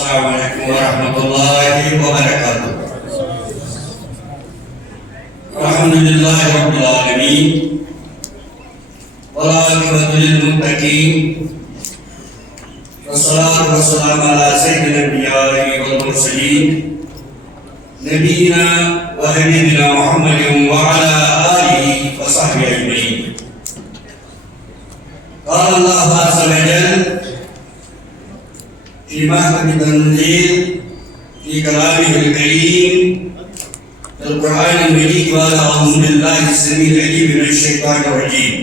السلام علیکم ورحمۃ اللہ وبرکاتہ۔ الحمدللہ رب العالمین والعاقبۃ للمتقین والصلاۃ والسلام علی سید الانبیاء والمرسلین نبینا وحبیبنا محمد وعلی آلہ وصحبہ اجمعین۔ قال اللہ عز وجل في محكم التنزيل في كلامه الكريم القرآن المجيد بعد أعوذ بالله السميع العليم من الشيطان الرجيم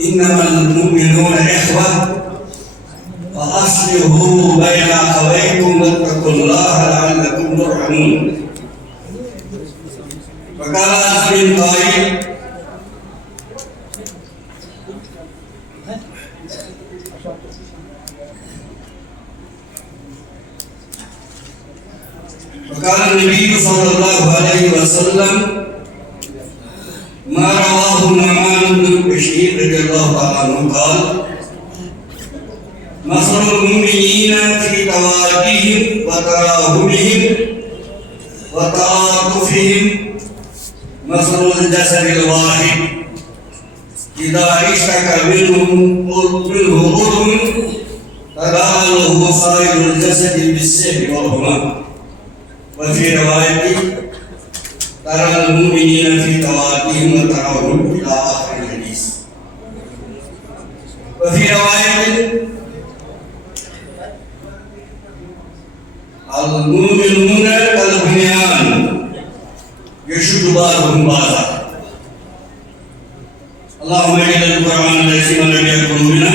إنما المؤمنون إخوة فأصلحوا بين أخويكم واتقوا الله لعلكم ترحمون۔ وقال عز من قائل وقال النبي صلى الله عليه وسلم ما رواه النعمان بن بشير رضي الله تعالى عنه قال مثل المؤمنين في توادهم وتراحمهم وتعاطفهم مثل الجسد الواحد إذا اشتكى منه عضو تداعى له سائر الجسد بالسهر والهمة۔ وفي رواية ترى المؤمنين في توادهم وتراحمهم إلى آخر الحديث۔ وفي رواية المؤمنون كالبنيان يشد بعضهم بعضا۔ اللهم اجعل القرآن العظيم ربيع قلوبنا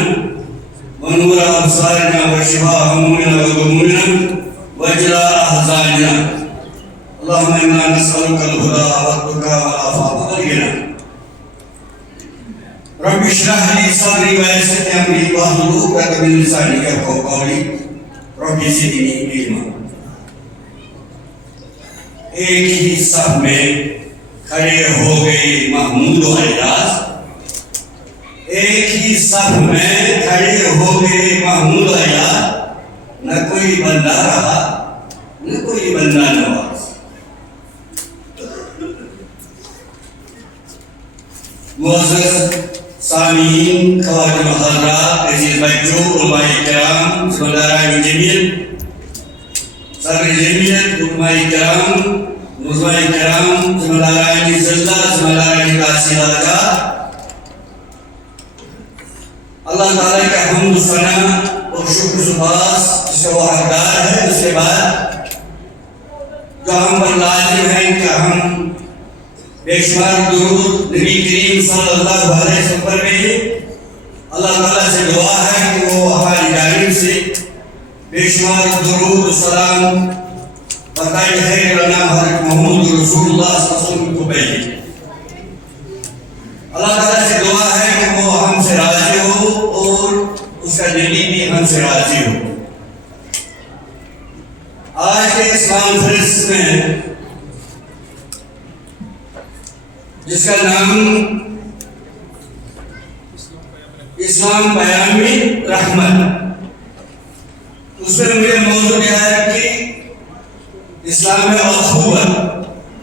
ونور أبصارنا وشفاء همومنا وغمومنا وجلاء أحزاننا۔ اللهم إنا نسألك الهدى والتقى والعفاف والغنى۔ رب اشرح لي صدري ويسر لي أمري واحلل عقدة من لساني يفقهوا قولي رب زدني علما۔ ایک ہی صف میں کھڑے ہو گئے محمود و اعجاز، ایک ہی صف میں کھڑے ہو گئے محمود و اعجاز، نہ کوئی بندہ رہا نہ کوئی بندہ نواز۔ معزز سامعین، خواتین و حضرات، عزیز بچوں، علماء کرام، ذمہ جمعیت، صدر جمعیت، علماء کرام، نظماء کرام، ذمہ داران زلزلہ، ذمہ داران تحصیلات، اللہ تعالیٰ کا حمد و ثنا اور شکر و سپاس جس کا وہ حقدار ہے۔ اس کے بعد جو ہم پر لازم ہے کہ ہم بے شمار درود نبی کریم صلی اللہ علیہ وسلم پر بھیجیں۔ اللہ تعالیٰ سے دعا ہے کہ وہ ہماری جانب سے بے شمار درود و سلام بتائے خیر لنا حضرت محمد رسول اللہ صلی اللہ علیہ وسلم کو بھیجیں۔ اللہ تعالیٰ سے دعا ہے کہ وہ ہم سے راضی ہو اور اس کا نبی بھی ہم سے راضی ہو۔ آج کے اس کانفرنس میں جس کا نام اسلام بیان میں رحمت، اس میں مجھے موضوع کیا ہے کہ اسلام میں اخوت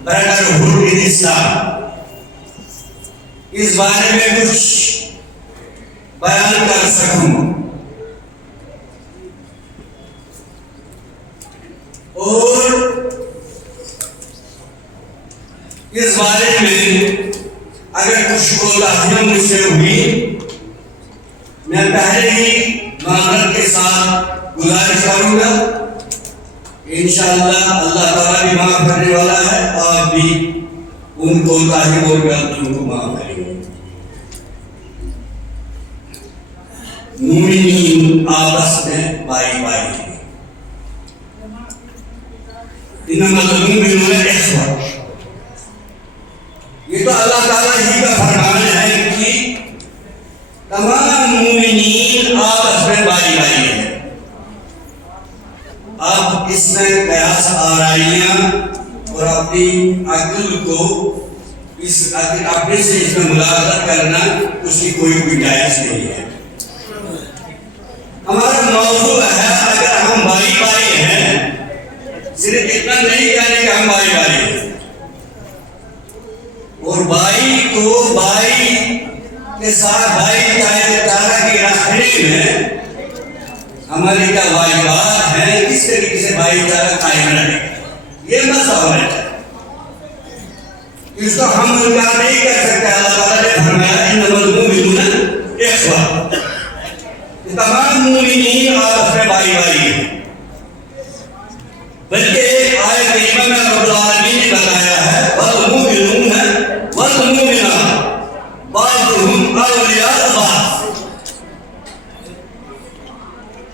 برادرہڈ ان اسلام، اس بارے میں کچھ بیان کر سکوں اور اس بارے میں اگر کچھ کوتاہیاں مجھ سے ہوئی میں پہلے ہی معذرت کے ساتھ گزارش کروں گا۔ انشاءاللہ اللہ تعالیٰ بھی معاف کرنے والا ہے، آپ بھی ان کوتاہیوں اور غلطیوں کو معاف کریں گے۔ مومنین آپس میں بھائی بھائی ہیں، انما المؤمنون اخوة۔ یہ تو اللہ تعالیٰ ہی کا فرمان ہے کہ تمام مومنین آپس میں بھائی بھائی ہیں۔ اب اس میں قیاس آرائیاں اور اپنی عقل کو اپنے سے اس میں ملاحظہ کرنا اس کی کوئی گنجائش نہیں ہے۔ ہمارا موضوع ہے اگر ہم بھائی بھائی ہیں، صرف اتنا نہیں کہنے کہ ہم بھائی بھائی ہیں، اور بھائی کو بھائی کے ساتھ بھائی چارہ کی رکھنے میں ہماری کیا واجبات ہیں، کس طریقے سے بھائی چارہ قائم رہے، یہ مسئلہ ہونا چاہیے۔ اس کو ہم انکار نہیں کر سکتے۔ اللہ تعالیٰ نے فرمایا انما المؤمنون اخوہ، تمام مومنین آپس میں بھائی بھائی ہیں، بلکہ ایک آیت کریمہ میں رب العالمین نے بتایا ہے والمؤمنون والمؤمنات بعضهم اولیاء بعض۔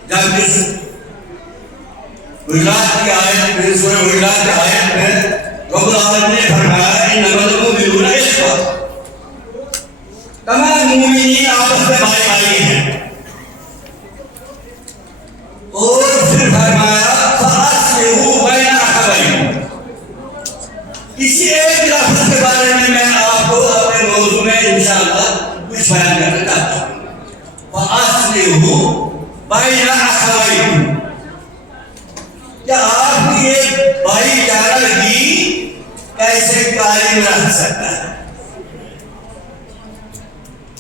جب اس حجرات کی آیت میں، سورہ حجرات کی آیت میں رب العالمین نے فرمایا انما المؤمنون اخوہ، تمام مومنین آپس میں بھائی بھائی ہیں، اور پھر فرمایا فَأَصْلِحُوا بَيْنَ أَخَوَيْكُمْ۔ اسی ایک لفظ کے بارے میں میں آپ کو اپنے موضوع میں انشاءاللہ کچھ بیان کرنا چاہتا ہوں۔ فَأَصْلِحُوا بَيْنَ أَخَوَيْكُمْ، کیا آپ کی ایک بھائی چارگی کیسے قائم رہ سکتا ہے؟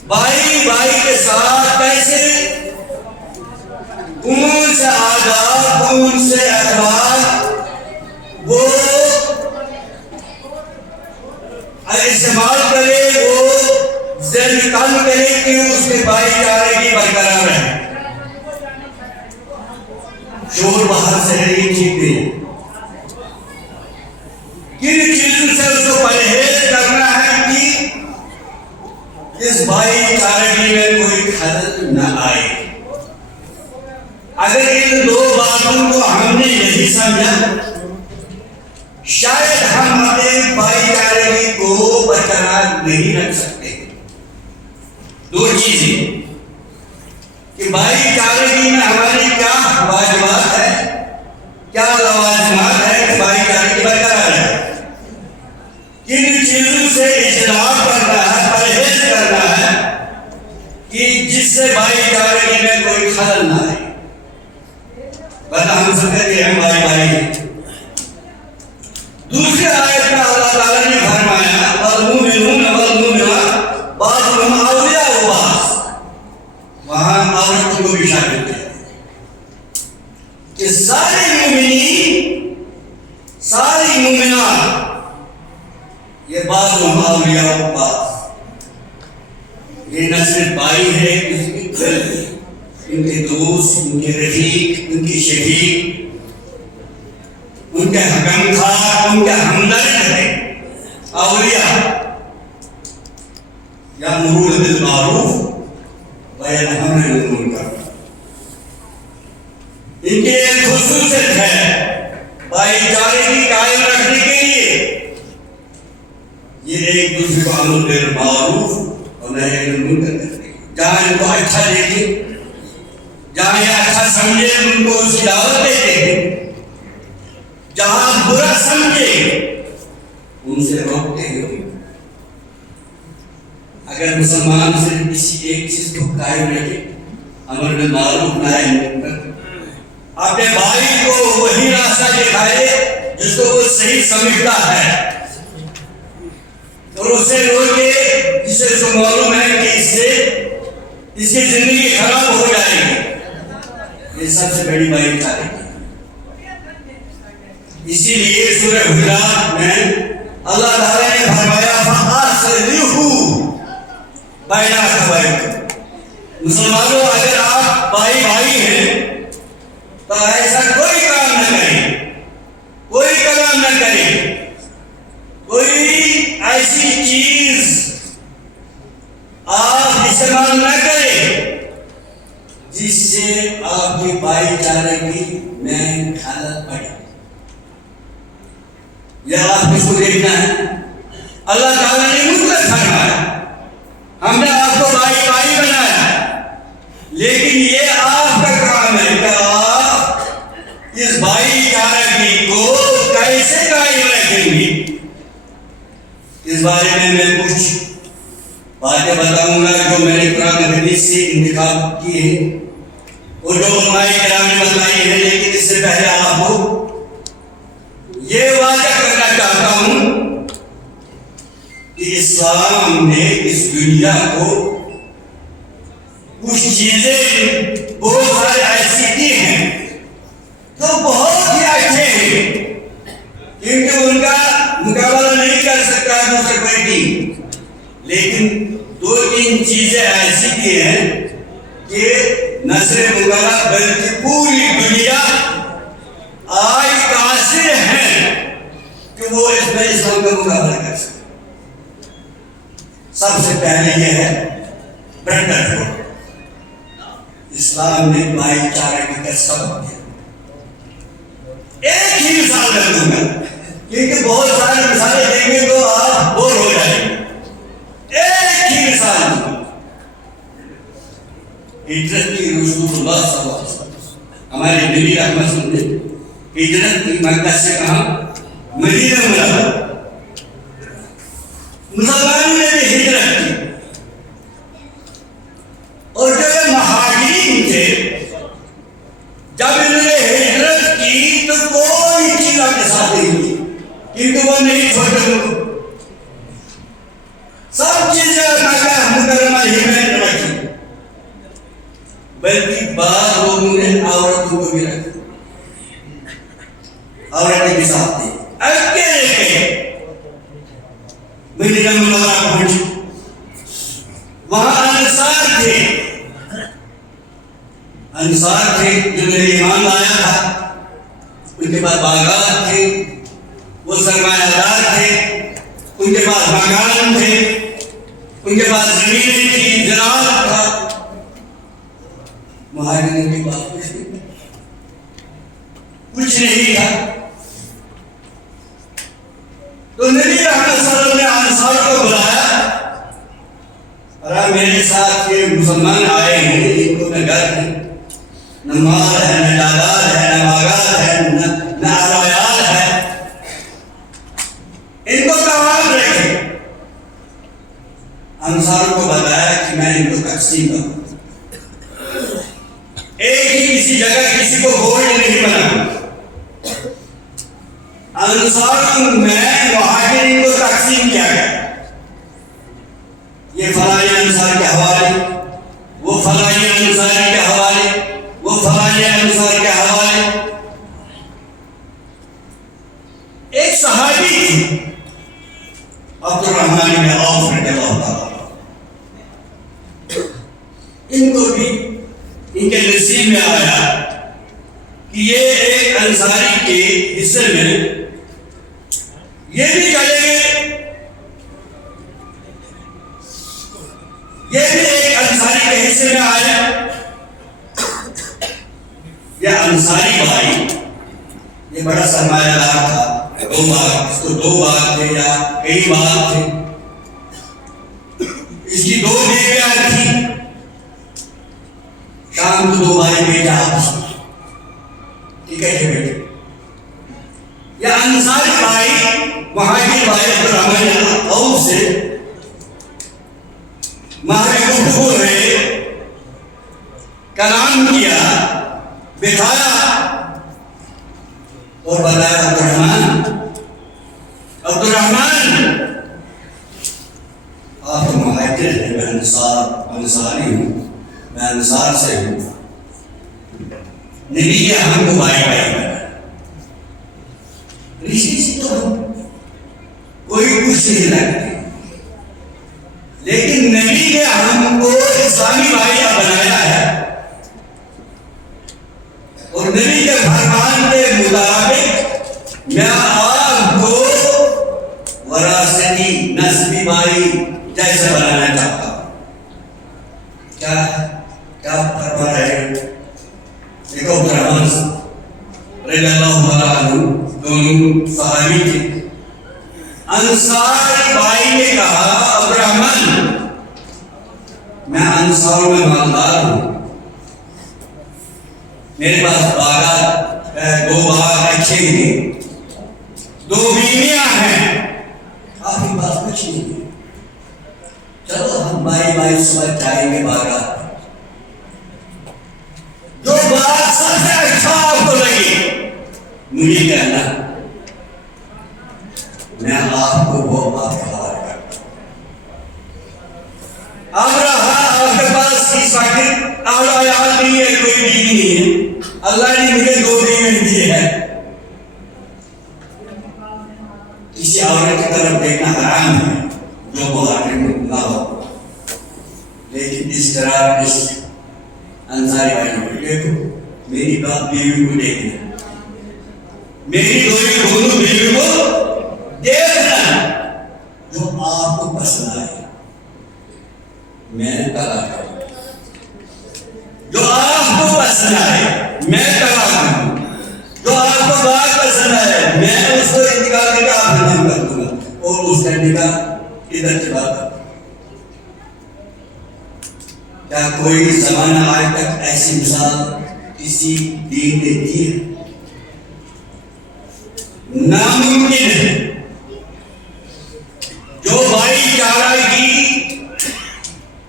بھائی بھائی کے ساتھ کیسے، کون سے آداب، کون سے اخلاق وہ استعمال کرے، وہ ذہن کام کرے کہ اس کے بھائی چارے کی برقرار رہے۔ شور باہر سے نہیں چیزیں ہیں، کن چیزوں سے اس کو پرہیز کرنا ہے کہ اس بھائی چارگی میں کوئی خلل نہ آئے۔ اگر ان دو باتوں کو ہم نے نہیں سمجھا، شاید ہم اپنے بھائی چارگی کو برقرار نہیں رکھ سکتے۔ دو چیزیں کہ بھائی چارگی میں ہماری کیا واجبات ہے، کیا لوازمات ہے کہ بھائی چارگی برقرار ہے، کن چیزوں سے اجتناب کرنا ہے، پرہیز کرنا ہے کہ جس سے بھائی چارگی میں کوئی خلل نہ آئے، ورنہ ہم سمجھتے کہ ہم بھائی بھائی ہیں۔ دوسری آیت میں اللہ تعالیٰ نے فرمایا والمؤمنون والمؤمنات بعضهم اولیاء بعض، وہاں عورتوں کو بھی شامل کیا کہ سارے مومنین، ساری مومنات یہ بعضهم اولیاء بعض، یہ نہ صرف بھائی ہے، اس کی بلکہ ان کے دوست، ان کے رفیق، ان کی شفیق، ان کے حکم خار، ان کے ہمدرد ہے۔ اولیاء یأمرون بالمعروف وینہون عن المنکر، ان کی ایک خصوصیت ہے بھائی چارگی قائم رکھنے کے لیے، یہ ایک دوسرے کو امر بالمعروف اور نہی عن المنکر کرتے ہیں۔ جہاں ان کو اچھا دیکھیں، جہاں یہ اچھا سمجھے ان کو اس کی دعوت دیتے ہیں، جہاں برا سمجھے ان سے روکتے ہیں۔ اگر مسلمان صرف کسی ایک چیز کو قائم رکھے، امر بالمعروف نہی عن المنکر، اپنے بھائی کو وہی راستہ دکھائے جس کو وہ صحیح سمجھتا ہے، اور اسے روکے جسے اس کو معلوم ہے کہ اس سے اس کی زندگی خراب ہو جائے گی، یہ سب سے بڑی بھائی چارگی۔ اسی لیے سورہ حجرات میں اللہ تعالیٰ نے فرمایا فَأَصْلِحُوا بَيْنَ أَخَوَيْكُمْ، مسلمانوں اگر آپ بھائی بھائی ہیں تو ایسا کوئی کام نہ کریں، کوئی کلام نہ کریں، کوئی ایسی چیز آپ استعمال نہ کریں جس سے آپ کی بھائی چارگی میں خلل پڑے۔ یہ آپ کس کو دیکھنا ہے؟ اللہ تعالیٰ نے مطلق فرمایا ہم نے آپ کو بھائی بھائی بنایا، لیکن یہ آپ کا کام ہے کہ آپ اس بھائی چارگی کو کیسے قائم رکھیں گے۔ اس بارے میں کچھ باتیں بتاؤں گا جو میں نے قرآن حدیث سے انتخاب کی ہیں، وہ جو علماء کرام نے بتائی ہے، لیکن اس سے پہلے آپ کو یہ واضح کرنا چاہتا ہوں کہ اسلام نے اس دنیا کو کچھ چیزیں بہت سارے ایسی دی ہیں جو بہت ہی اچھے ہیں، کیونکہ ان کا مقابلہ نہیں کر سکتا دوسرے کوئی بھی، لیکن دو تین چیزیں ایسی دی ہیں کہ نہ صرف مقابلہ بلکہ پوری دنیا آج قاصر ہے کہ وہ اس میں اسلام کا مقابلہ کر سکے۔ سب سے پہلے یہ ہے برادرہڈ۔ اسلام نے بھائی چارے کا سبب دیا۔ ایک ہی مثال میں دوں گا، کیونکہ بہت ساری مثالیں دیں گے تو آپ بور ہو جائیں گے۔ ایک ہی مثال دوں گا، ہجرت کی رسول اللہ صلی اللہ علیہ وسلم، ہمارے نبی رحمت صلی اللہ علیہ وسلم ہجرت کی مکہ سے کہاں؟ مدینہ منورہ۔ مسلمانوں نے بھی ہجرت کی، اور جو یہ مہاجرین تھے جب انہوں نے ہجرت کی تو کوئی چیز آپ کے ساتھ نہیں ہوئی، کیونکہ وہ نہیں چھوٹے لوگ، سب چیزیں مکہ مکرمہ ہی میں رکھی، بلکہ بعض لوگوں نے عورتوں کو بھی رکھا، عورتیں بھی ساتھ تھی، اکیلے کے مدینہ منورہ پہنچی۔ وہاں انصار تھے جو نے ایمان لایا تھا، ان کے پاس باغات تھے، وہ سرمایہ دار تھے، ان کے پاس مکان تھے، ان کے پاس زمینیں تھی، زراعت تھا۔ مہاجرین کے پاس کچھ نہیں تھا، تو نبی رحمت صلی اللہ علیہ وسلم نے انصار کو بلایا، اور میرے ساتھ یہ مسلمان آئے ہیں، ان کو نہ گھر ہے، نہ مال ہے، نہ جائیداد ہے، نہ باغات ہے، نہ عیال ہے، ان کو کہاں رکھے؟ انصار کو بتایا کہ میں ان کو تقسیم کروں، ایک ہی کسی جگہ کسی کو گولڈ نہیں بنا۔ انصار میں مہاجرین کو تقسیم کیا گیا، یہ فلاں انصار کے حوالے، وہ فلاں انصار کے حوالے، وہ فلاں انصار کے حوالے۔ ایک صحابی تھی عبدالرحمن بن عوف رضی اللہ تعالیٰ، ان کو بھی ان کے نصیب میں آیا کہ یہ ایک انصاری کے حصے میں یہ بھی چلے گئے، یہ بھی ایک انصاری کے حصے میں آیا۔ یہ انصاری بھائی یہ بڑا سرمایہ دار تھا، دو باغ، اس کو دو باغ تھے یا کئی باغ تھے، اس کی دو بیویاں تھیں، شام کو دو بھائی بیٹا آپس میں ٹھیک ہے بیٹے۔ یہ انصاری بھائی مہاجر بھائی عبدالرحمن بن عوف سے مہاجر گفتگو ہوئے، کلام کیا، بٹھایا اور بتایا عبدالرحمن آپ تو مہاجر ہیں، میں انصاری ہوں، میں انصار سے ہوں، نبی نے ہم کو بھائی بھائی بنا، رشتے سے تو ہم کوئی کچھ نہیں لگتے، لیکن نبی نے ہم کو اسلامی بھائی بنایا ہے، اور نبی کے فرمان کے مطابق میں آپ کو وراثتی نسبی بھائی جیسے بنانا چاہتا ہوں۔ کیا فرما رہے ہیں؟ دیکھو عبدالرحمن رضی اللہ تعالیٰ عنہ دونوں صحابی تھے، انصاری بھائی نے کہا عبدالرحمن میں انصاروں میں مالدار ہوں، میرے پاس باغات، دو باغ اچھے ہیں، دو بیویاں ہیں، آپ کے پاس کچھ نہیں ہے، چلو ہم بھائی بھائی صبح جائیں گے باغات، جو انصاری بھائی نے دیکھو میری بات بیوی کو دیکھنا، میری دونوں بیوی کو دیکھنا، جو آپ کو پسند آئے میں طلاق کروں، جو آپ کو پسند آئے میں طلاق کروں، جو آپ کو بات پسند آئے میں اس کو انتقال کر کے آپ کا نام کر دوں گا اور اس کا نکاح ادھر کی بات کروں۔ کیا کوئی زمانہ آج تک ایسی مثال کسی دین نے دی ہے؟ ناممکن ہے۔ جو بھائی چارہ کی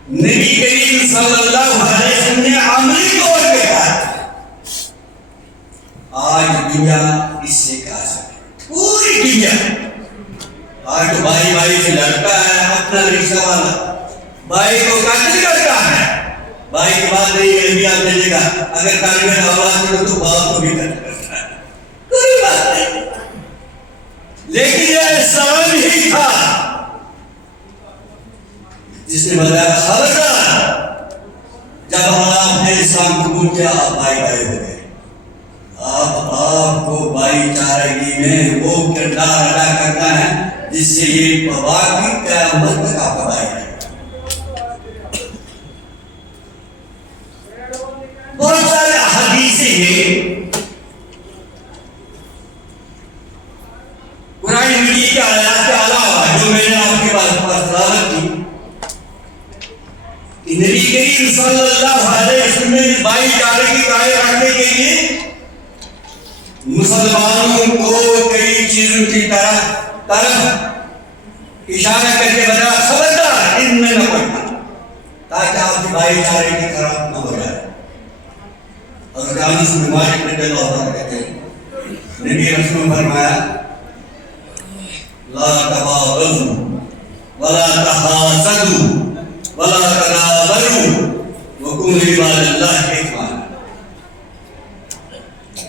نبی کریم صلی اللہ علیہ وسلم نے عملی طور پہ کہا، آج دنیا اس سے کہا سکے، پوری دنیا آج تو بھائی بھائی سے لڑتا ہے، اپنا رشتہ والا بھائی کو قتل کرتا ہے، بھائی کی بات نہیں بھی آپ دیجیے گا، اگر طالب اولاد کرو تو باپ کو بھی قتل کرتا ہے، کوئی بات نہیں۔ لیکن یہ احسان ہی تھا جس نے بتایا خبردار، جب آپ نے اسلام قبول کیا آپ بھائی بھائی ہو گئے، آپ کو بھائی چارگی میں وہ کردار ادا کرنا ہے جس سے یہ باقی قیامت تک آپ کا بھائی ہے۔ بہت سارے حدیثیں ہیں قرآن مجید کے آیات کے علاوہ جو میں نے آپ کے پاس تلاوت کی کہ نبی کریم صلی اللہ علیہ وسلم نے بھائی چارگی قائم رکھنے کے لیے مسلمانوں کو کئی چیزوں کی طرف اشارہ کر کے بتایا خبردار ان میں نہ پڑنا تاکہ آپ کے بھائی چارے کی طرف نہ ہو جائے۔ حضرت انس بن مالک رضی اللہ عنہ کہتے ہیں نبی رسول نے فرمایا لا تباغضوا ولا تحاسدوا ولا تنابروا وكونوا عباد الله اخوانا۔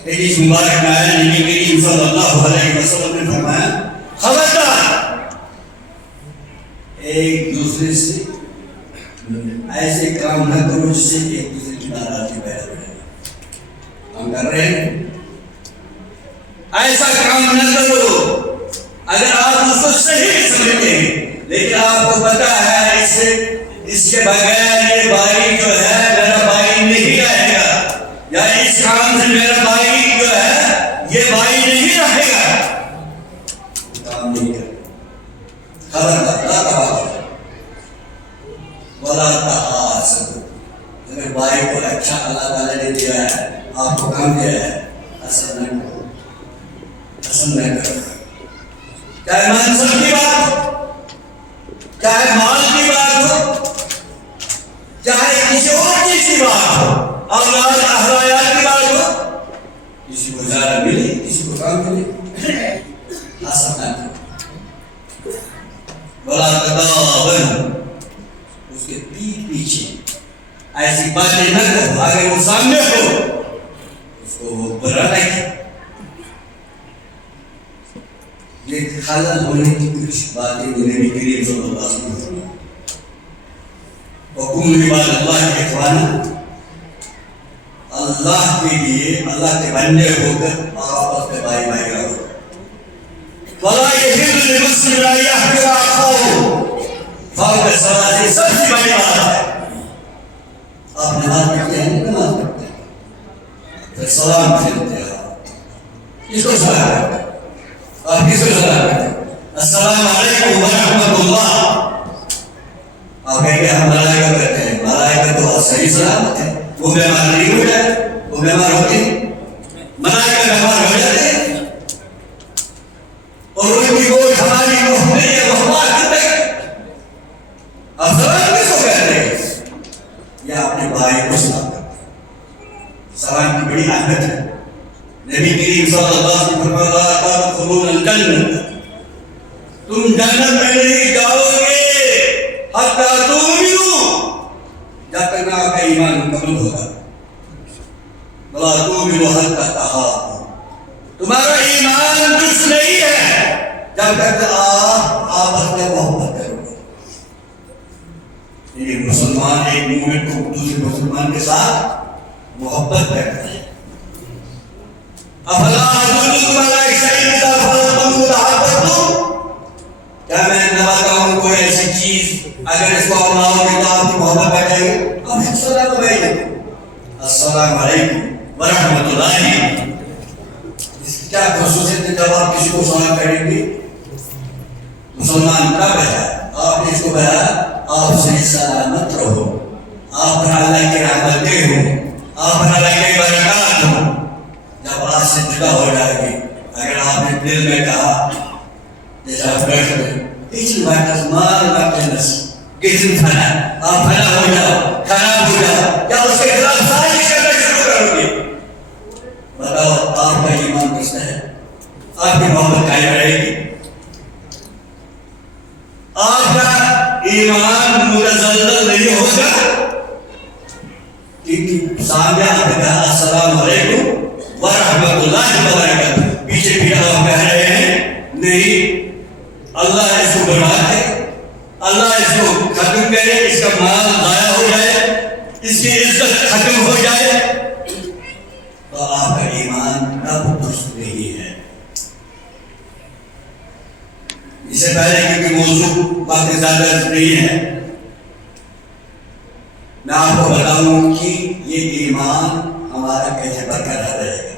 حدیث مبارک میں آیا نبی کریم صلی اللہ علیہ وسلم نے فرمایا خبردار ایک دوسرے سے ایسے کام نہ کرو جس سے ایک دوسرے کی ناراضگی پیدا ہو۔ ہم کر رہے ہیں ایسا کام نہ کرو اگر آپ اس کو صحیح سمجھتے ہیں، لیکن آپ کو پتا ہے اس کے بغیر یہ بھائی جو ہے میرا بھائی نہیں رہے گا، یا اس کام سے میرا بھائی جو ہے یہ بھائی نہیں رہے گا، کام نہیں کرے۔ خبردار لا تباغضوا ولا تحاسدوا، اگر بھائی کو اچھا اللہ تعالیٰ نے دیا ہے آپ کو کام دیا ہے حسد نہ کرو، حسد نہ کرو، چاہے منصب کی بات ہو، چاہے مال کی بات ہو، چاہے کسی اور چیز کی بات ہو، اولاد اہلیات کی بات ہو، کسی کو زیادہ ملے کسی کو کام ملے، حسد نہ کرو۔ ولا تدابروا، اس کے پیٹ پیچھے ایسی باتیں نہ کرو، اگر وہ سامنے ہو اس کو وہ برا لگے۔ یہ خلل ہونے کی کچھ باتیں نبی کریم صلی اللہ علیہ وسلم وَكُونُوا عِبَادَ اللَّهِ إِخْوَانًا، اللہ کے لیے اللہ کے بندے ہو کر آپس میں بھائی بھائی رہو۔ وَلَا يَحِلُّ لِمُسْلِمٍ أَن يَحْقِرَ أَخَاهُ، فرق سماج کی سب سے بڑی بات ہے۔ آپ نماز پڑھتے ہیں، نماز پڑھتے ہیں، پھر سلام پھیرتے ہیں، کس کو سلام کرتے ہیں؟ آپ کس کو سلام کرتے ہیں؟ السلام علیکم ورحمۃ اللہ، آپ کہیں گے ہم ملائکہ کرتے ہیں، ملائکہ تو صحیح سلامت ہے، وہ بیمار نہیں ہو جائے، وہ بیمار ہوتے ہیں، ملائکہ بیمار ہو جاتے ہیں اور ان کی گوشت ہماری گوشت نہیں ہے، وہ ہمارا کرتے ہیں۔ آپ سلام کس کو کہتے ہیں؟ یہ اپنے بھائی کو سلام کرتے ہیں۔ سلام کی بڑی اہمیت ہے۔ نبی کریم صلی اللہ علیہ وسلم فرمایا تدخلون الجنہ، تم جنت میں نہیں جاؤ گے حتی تؤمنوا، جب تک نہ آپ کا ایمان مکمل ہوگا، ولا تؤمنوا حتی تحابوا، تمہارا ایمان درست نہیں ہے جب تک آپ آپس میں محبت کرو گے۔ ایک مسلمان ایک مومن کو دوسرے مسلمان کے ساتھ محبت کرتا ہے. افلا ادلکم علی شیء اذا فرضتم تحببتم. کیا میں نہ بتاؤں کوئی ایسی چیز اگر اس کو اپناؤ گے تو آپ کی محبت بڑھ جائے گی. آپ السلام علیکم السلام علیکم ورحمۃ اللہ. اس کی کیا خصوصیت ہے؟ جب آپ کسی کو سلام کریں گے مسلمان کب ہے؟ آپ نے اس کو کہا آپ سے سلامت رہو، آپ پر اللہ کی رحمتیں ہوں، آپ پر اللہ کی برکات ہوں. جب آپ سے جدا ہو جائے گی، اگر آپ نے دل میں کہا جیسا آپ بیٹھ گئے کسی بات مال مکنس کسی فنا، آپ فنا ہو جاؤ، خراب ہو جاؤ، کیا اس کے خلاف سازش کرنا شروع کرو گے؟ بتاؤ آپ کا ایمان کیسا ہے؟ آپ کی محبت قائم رہے گی؟ آپ کا ایمان متزلزل نہیں ہوگا؟ کیونکہ سامنے آپ نے کہا السلام علیکم ورحمۃ اللہ وبرکاتہ، پیچھے بھی آپ کہہ رہے ہیں نہیں اللہ اس کو برباد کرے، اللہ اس کو ختم کرے، اس کا مال ضائع ہو جائے، اس کی عزت ختم ہو جائے. تو آپ کا ایمان اب درست نہیں ہے. اس سے پہلے کیونکہ موضوع باقی زیادہ نہیں ہے، میں آپ کو بتاؤں کہ یہ ایمان ہمارا کیسے برقرار رہے گا.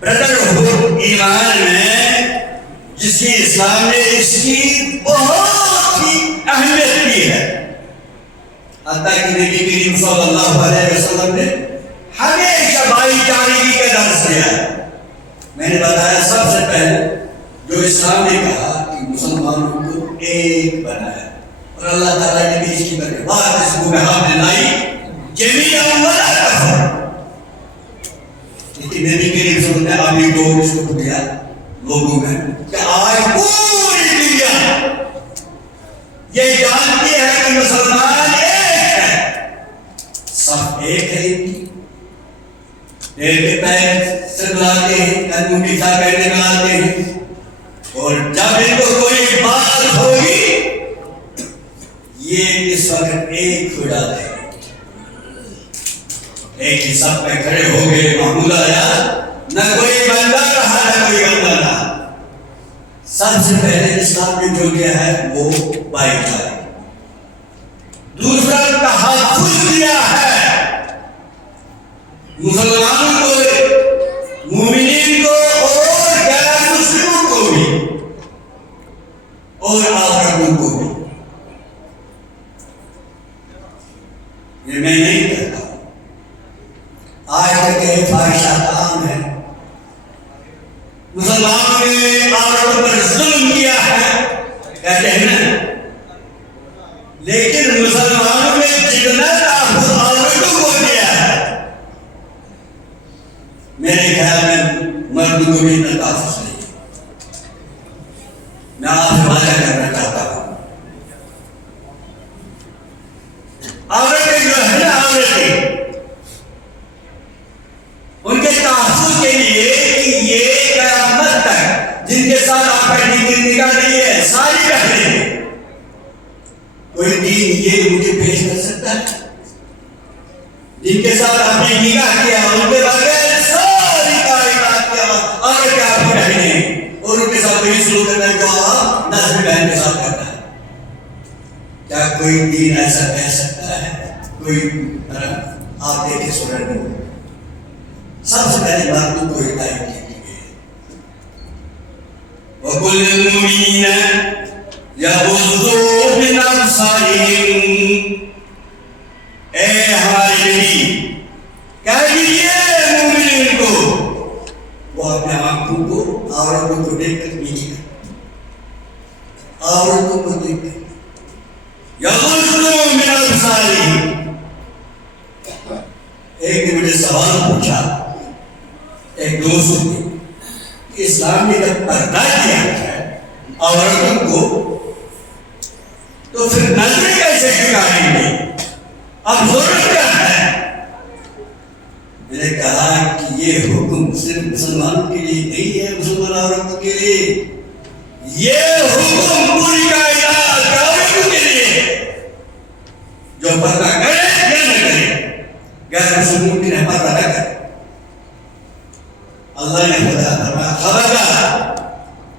برادر ایمان میں جس کی اسلام نے اس کی بہت ہی اہمیت کی ہے، حتیٰ کہ نبی کریم صلی اللہ علیہ وسلم نے ہمیشہ بھائی چارگی کا درس دیا ہے. میں نے بتایا سب سے پہلے جو اسلام نے کہا کہ مسلمانوں کو ایک بنایا، اور اللہ تعالیٰ نے بھی اس کی بات اس کو ہم نے لائی جمیعا ولا تفرقوا. لیکن نبی کریم صلی اللہ علیہ وسلم نے ابھی دو اس کو دیا لوگوں میں کہ آج پوری دنیا یہ جانتی ہے کہ مسلمان ایک ہے، سب ایک ہے. ایک پیر سے ملاتے ہیں، انگوٹھی سا کہنے ملاتے ہیں، اور جب ان کو کوئی بات ہوگی یہ اس وقت ایک ہو جاتے ہیں. ایک ہی سب پہ کھڑے ہو گئے، محمود آیا، نہ کوئی بندہ رہا نہ کوئی بندہ رہا. سب سے پہلے اسلام نے جو کیا ہے وہ بھائی چارہ، دوسرا تحفظ دیا ہے مسلمانوں کو، مومنین کو اور غیر مسلموں کو بھی اور عورتوں کو بھی. یہ میں نہیں کہتا، آج تک یہ خواہشات عام ہے. مسلمانوں نے عورتوں پر ظلم کیا ہے کہتے ہیں نا، لیکن مسلمانوں نے جتنا تحفظ عورتوں کو دیا ہے میرے خیال میں مردوں کو بھی اتنا تحفظ نہیں. میں آپ سے وعدہ کرنا چاہتا ہوں، عورتیں جو ہے نا، عورتیں ان کے تحفظ کے لیے کہ یہ قیامت تک جن کے ساتھ آپ کا نکاح نہیں ہے ساری بہنیں، کوئی دین یہ مجھے پیش کر سکتا ہے جن کے ساتھ آپ نے نکاح کیا ان کے بغیر ساری کائنات کیا عورتیں آپ کی بہنیں، اور ان کے ساتھ وہی سلوک کرنا ہے جو آپ نسل بہن کے ساتھ کرنا ہے. کیا کوئی دین ایسا کہہ سکتا ہے؟ کوئی آپ دیکھیں سورہ نور سب سے پہلی بات تو کوئی ہدایت کی گئی ہے. وَقُلْ لِلْمُؤْمِنِينَ يَغُضُّوا مِنْ أَبْصَارِهِمْ. اے ہمارے نبی کہہ دیجیے مومنین کو وہ اپنے آنکھوں کو عورتوں کو دیکھ کر نیچے کریں، عورتوں کو دیکھ کر یغضوا من ابصارہم. ایک نے مجھے سوال پوچھا، ایک دوست نے، کہ اسلام نے جب پردہ کیا ہے عورتوں کو تو پھر نظریں کیسے ٹکائیں گے؟ اب ضرورت کیا ہے؟ میں نے کہا کہ یہ حکم صرف مسلمانوں کے لیے نہیں ہے، مسلمان عورتوں کے لیے، یہ حکم پوری کائنات کے عورتوں کے لیے جو پردہ کرے یا نہ کرے، غیر مسلموں کی رحمت ادا کرے. اللہ نے فرمایا خبردار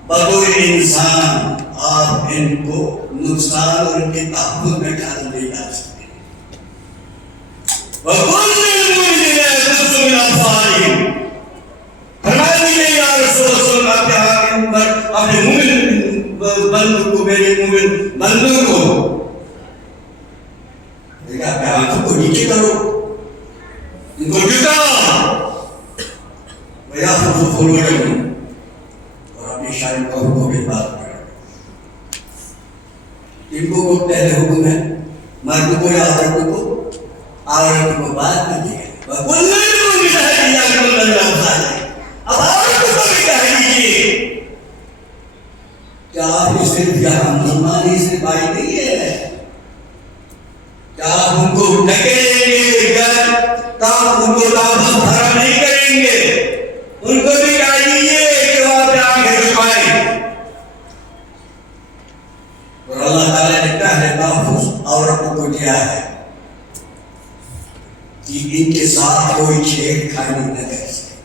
بطور انسان آپ ان کو نقصان اور ان کے تحفظ میں ڈال نہیں ڈال سکتے. وَقُلْ لِلْمُؤْمِنِينَ يَغُضُّوا مِنْ أَبْصَارِهِمْ فرمایا دیجیے یا رسول اللہ آپ کے حاکم پر اپنے مومن بندوں کو میرے مومن بندوں کو اپنے آنکھوں کو نیچے کرو ان کو جھکاؤ وَيَأْخُذُوا فُرُوجَهُمْ اور اپنی شان کو بھی بات کرو. ان کو پہلے حکم ہے مرد کو یا عورت کو بات میں دیا. اب عورت کو بھی کہہ دیجیے کیا آپ صرف یہاں مسلمان ہی سے بھائی نہیں ہے؟ کیا آپ ان کو ڈھکیلیں گے تاکہ ان کو تحفظ فراہم نہیں کریں گے؟ ان کو بھی کہہ دیجیے کہ وہاں پہ آنکھیں جھکائیں. اور اللہ تعالیٰ نے پہلے تحفظ عورتوں کو دیا ہے کہ ان کے ساتھ کوئی چھیڑ کھانی نہ کر سکے.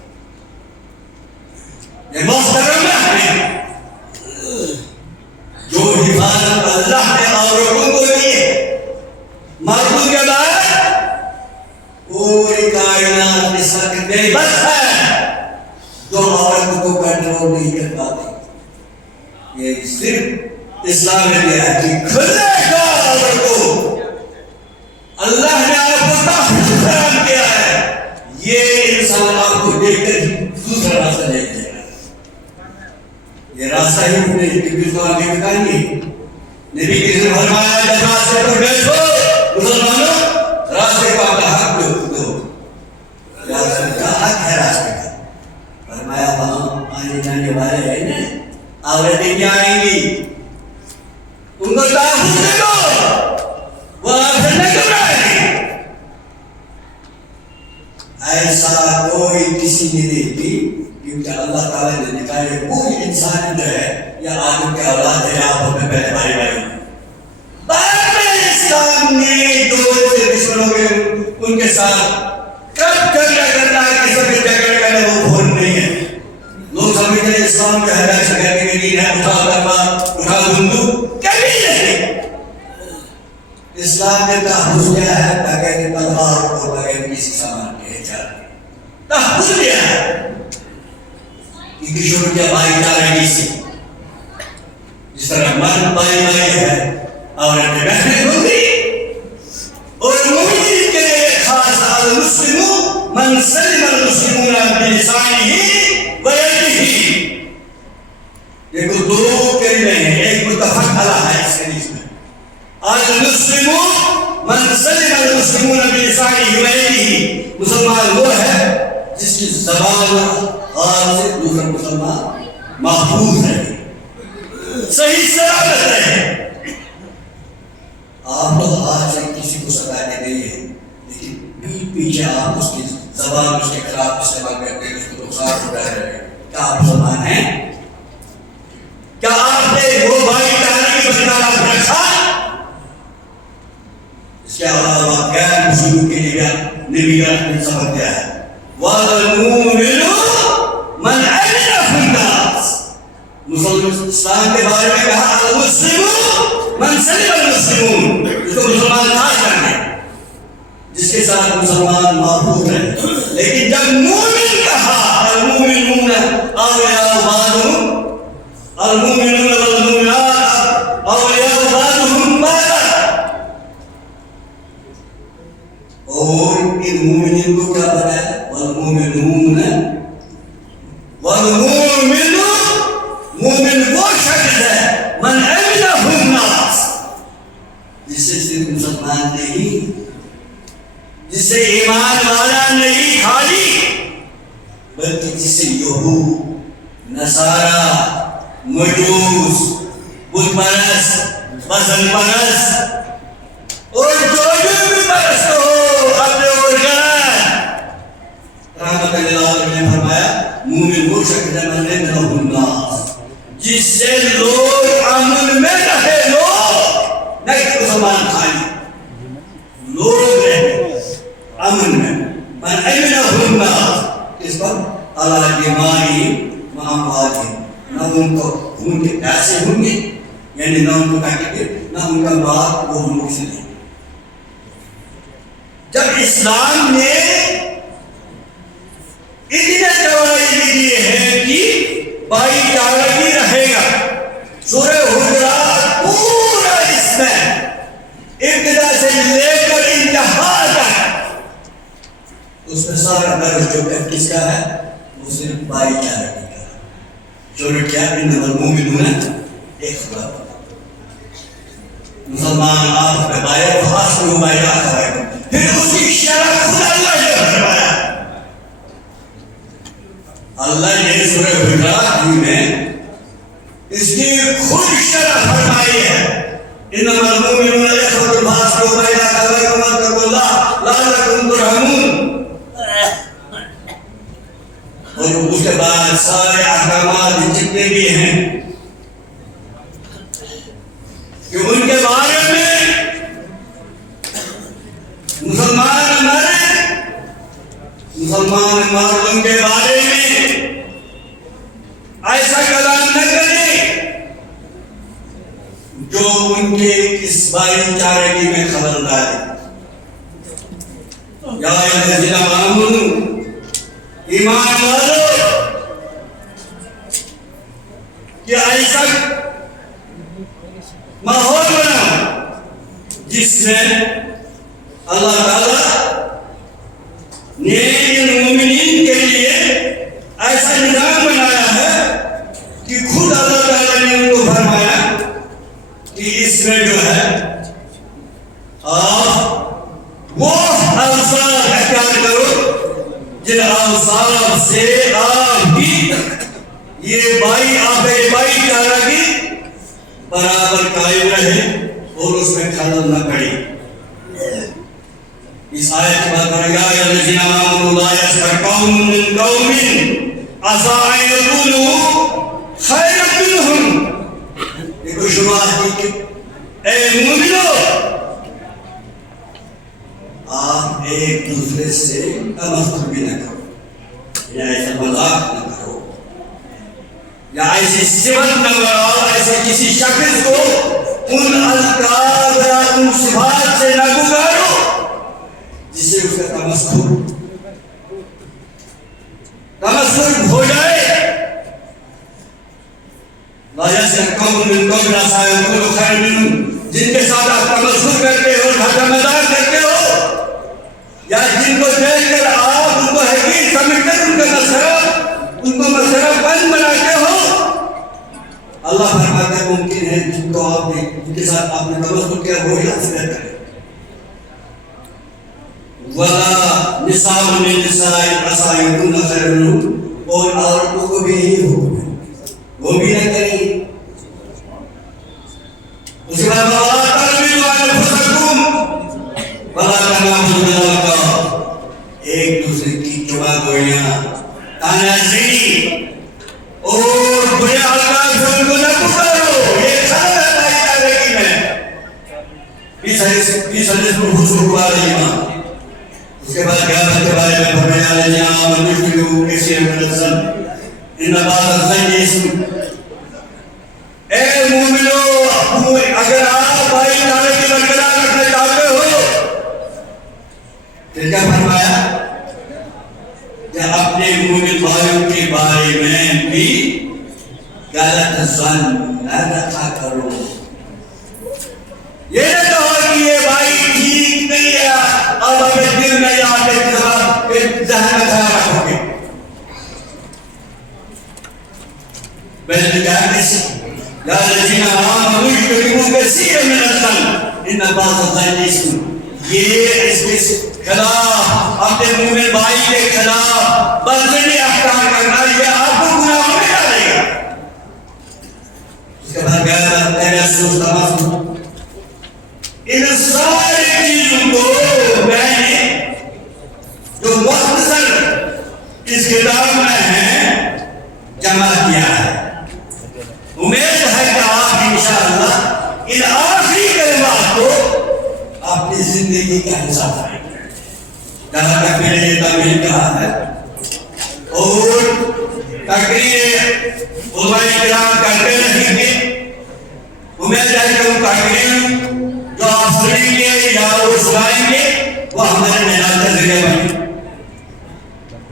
یہ محترم ہے جو حفاظت اللہ نے عورتوں کو دی ہے. مردوں کے بعد پوری کائنات میں سب بے بس ہے جو عورتوں کو کنٹرول نہیں کر پاتے. یہ صرف اسلام نے دیا ہے کہ کھلے کا عورت کو اللہ نے آپ کو تحفظ فراہم کیا ہے. یہ انسان آپ کو دیکھ کر دوسرا راستہ نہیں دے گا. یہ راستہ ہی نہیں کہ مسلمان کے بتائیں گے. نبی کسی نے فرمایا جب راستے پر بیٹھو مسلمانوں راستے کا اپنا حق دو. راستے کا حق ہے راستے کا. فرمایا وہاں آنے جانے والے ہیں نا عورتیں کیا آئیں گی ان کو تحفظ دے دو وہ آپ سے نہ گھبرائیں. ایسا کوئی کسی نے نہیں کی کیونکہ اللہ تعالیٰ نے نکالے کوئی انسان جو ہے یا آدم کے اولاد ہے آپ اپنے پہلے بھائی بعد میں اسلام نے جو دشمنوں کے ان کے ساتھ کب کرنا کسی کے جگڑ کرنا وہ بھول نہیں ہے. لوگ سمجھتے ہیں اسلام کے ہدایت سے کرنے کے لیے ہے اٹھا بندوق کبھی نہیں. اسلام نے تحفظ دیا ہے بغیر تلوار اور بغیر کسی سامان کے تحفظ دیا ہے کہ کشور کے بھائی چارگی سے جس طرح مرد بھائی ہے عورتیں بہنیں ہوگی. اور مومن کے لیے خاص المسلم من سلم المسلمون بلسانه ويده. دیکھو دو کلمے ہیں ایک متفق علیہ ہے اس حدیث میں. المسلم من سلم المسلمون بلسانه ويده مسلمان وہ ہے جس کی زبان اور سے دوسرا مسلمان محفوظ ہے صحیح سلامت ہے. آپ تو ہاتھ سے کسی کو ستاتے نہیں ہیں لیکن پیچھے آپ اس کی زبان اس کے خلاف استعمال کرتے ہیں اس کو نقصان اٹھا رہے ہیں. کیا آپ مسلمان ہیں؟ کیا آپ نے وہ بھائی چارہ کی بچانا رکھا؟ اس کے علاوہ غیر مسلموں کے لیے نبی نے سبق دیا ہے وَالْمُؤْمِنُ مَنْ أَمِنَ فِي النَّاسِ. مسلمان اسلام کے بارے میں کہا المسلم من سلم المسلمون اس کو مسلمان خاص کرنے جس کے ساتھ مسلمان محفوظ رہے. لیکن جب مومن کہا المؤمنون اولیاء بعضهم المؤمنون والمؤمنات اولیاء بعضهم بعضا اور ان مومنین کو کیا بتایا والمؤمنون والمؤمن مومن وہ شخص ہے من امنہ الناس جس سے صرف مسلمان نہیں جس سے ایمان والا نہیں خالی بلکہ جس سے یہود نصارہ مجوس بت پرست وثن پرست اور جو بھی پرست ہو اپنے ارکان رحمت اللہ علیہ نے فرمایا مومن وہ شخص ہے من امنہ الناس جس سے لوگ امن میں رہے لوگ نہ کہ مسلمان خالی لوگ رہے امن میں. من امنه الناس کس پر اللہ بیماری معاملات نہ ان کو ان کے پیسے ہوں گے یعنی نہ ان کو پیکٹ نہ ان کا بات وہ ہم سے نہیں. جب اسلام نے اتنے قواعد دیے ہیں کہ بھائی چارگی رہے گا, سورہ حجرات پورا اس میں ابتدا سے لے کر انتہا تک اس میں سارا درس جو ہے کس کا ہے, وہ صرف بھائی چارگی کا ہے. جو کیا انما المؤمنون اخوہ, مسلمان آپ کے بھائی اور خاص کو بھائی آتا ہے. پھر اس کی شرح خود اللہ نے فرمایا. اللہ نے سورہ حجرات میں اس کی خود شرح فرمائی ہے. انما المؤمنون اخوة فاصلحوا بين اخويكم واتقوا الله لعلكم ترحمون. اور اس کے بعد سارے احکامات جتنے بھی ہیں کہ ان کے بارے میں مسلمان مردوں کے بارے میں ایسا کلام نہ کرے جو ان کے اس بھائی چارگی میں خلل ڈالے. یا الذین آمنوا, ایمان والو, کہ ایسا ماحول بنا جس میں اللہ تعالیٰ نے ان مومنین کے لیے ایسا نظام بنایا ہے کہ خود اللہ تعالیٰ نے ان کو فرمایا کہ اس میں جو ہے آپ وہ الفاظ اختیار کرو جن الفاظ سے آپ بھی یہ بھائی آپ بھائی چارگی برابر قائم رہے اور اس میں خلل نہ پڑے. اس آیت کے بعد فرمایا یا الذین آمنوا لا یسخر قوم من قوم عسى ان یکونوا خیرا منهم. دیکھو شروعات کی کہ اے مومنو, آپ ایک دوسرے سے تمسخر بھی نہ کرو, یا ایسا مذاق نہ کرو, یا ایسی صفت نہ بناؤ, ایسے کسی شخص کو ان القاب یا ان صفات سے نہ گزارو جس سے اس کا تمسخر ہو جائے. لا یسخر قوم من قوم عسى ان یکونوا خیرا منهم, جن کے ساتھ آپ تمسخر کرتے ہو, ٹھٹا مذاق کرتے ہو, یا جن کو دیکھ کر آپ ان کو حقیر سمجھ کر ان کو مسخرہ بند بناتے ہو. اللہ فرماتا ہے ممکن ہے جن کو آپ نے جن کے ساتھ آپ نے تمسخر کیا وہ ہی آپ سے بہتر ہے. وَلَا نِسَاءٌ مِّن نِّسَاءٍ عَسَىٰ أَن يَكُنَّ خَيْرًا مِّنْهُنَّ, اور عورتوں کو بھی یہی حکم ہے, وہ بھی نہ کریں. اس کے بعد وَلَا تَلْمِزُوا أَنفُسَكُمْ وَلَا تَنَابَزُوا بِالْأَلْقَابِ, ایک دوسرے کی چغا گوئیاں, تانازی اور برے القاب سے ان کو نہ پکارو. یہ خلل ہے بھائی چارگی میں. اس حدیث کو حضور ایمان. اس کے بعد قیامت کے بارے میں فرمایا الذین آمنوا اجتنبوا کثیرا من الظن ان بعض الظن اثم. اے مومنو, اگر آپ بھائی چارگی برقرار رکھنا چاہتے ہو پھر کیا فرمایا کہ اپنے مومن بھائیوں کے بارے میں بھی غلط ظن نہ رکھا کرو. یہ نہ کہو کہ یہ بھائی ٹھیک نہیں ہے, اب ہمیں دل میں یاد ہے ذہن میں خیال رکھو گے. بلکہ کیا یا الذین آمنوا اجتنبوا کثیرا من الظن ان بعض الظن اثم. یہ اس کے خلاف, اپنے مومن بھائی کے خلاف بدظنی اختیار کرنا, یہ آپ کو گناہ میں ڈالے گا. اس کے بعد کیا تجسس, تمسخر, ان ساری چیزوں کو میں نے جو مختصر اس کتاب میں ہے جمع کیا ہے. امید ہے کہ آپ انشاءاللہ ان آخری کلمات کو اپنی زندگی کا حصہ بنائیں گے. جہاں تک میں نے یہ تعمیر کہا ہے، اور تقریر علماء کرام کرتے رہیں گے. امید ہے کہ وہ تقریر جو آپ سنیں گے یا وہ سنائیں گے وہ ہمارے نجات کا ذریعہ بنے.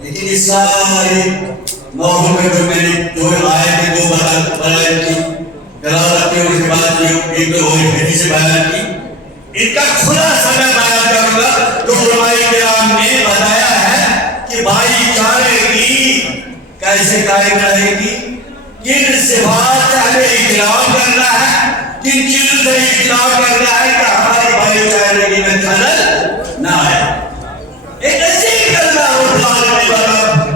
لیکن اس سارے موضوع میں جو میں نے دو آیتیں دو بیان کی تلاوت کی، اس کے بعد جو ایک دو حدیث بیان کی، ان کا خلاصہ میں بیان کروں گا جو علماء کرام نے بتایا ہے کہ بھائی چارے کی کیسے قائم رہے گی، کن صفات سے ہمیں اجتناب کرنا ہے، کن چیزوں سے اجتناب کرنا ہے کہ ہماری بھائی چارے کی میں خلل نہ آئے. ایک عظیم اللہ نے